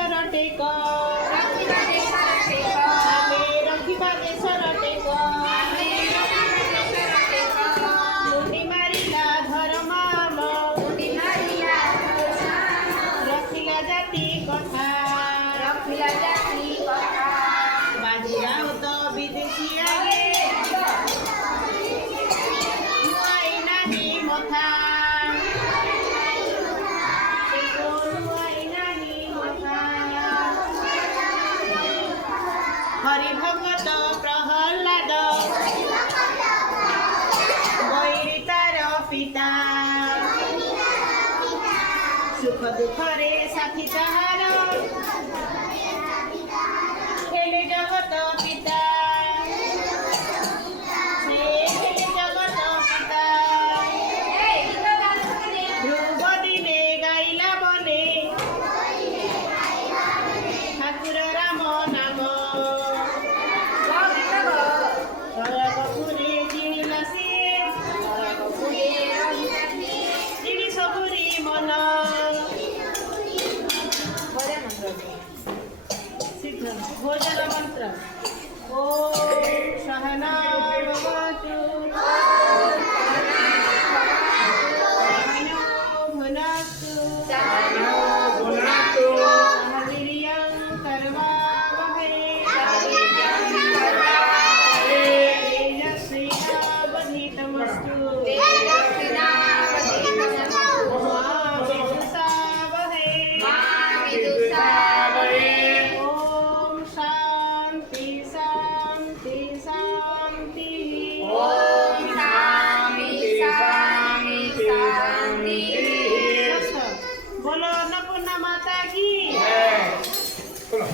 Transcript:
देशर टेक आमे रखिबा देशर टेक मुंडी मारिला धर्माम रखिला जाति कथा बाजीराव तो विदेशी आगे नुआई नानी मथा हरिभगत प्रहल्लाद बैरितार पिता सुख दुखरे साथी ताहार हेले जगत पिता से हेले जगत पिता ध्रुव दिने गाइला बने ठाकुर राम नाम भोजन मंत्र ओम सहना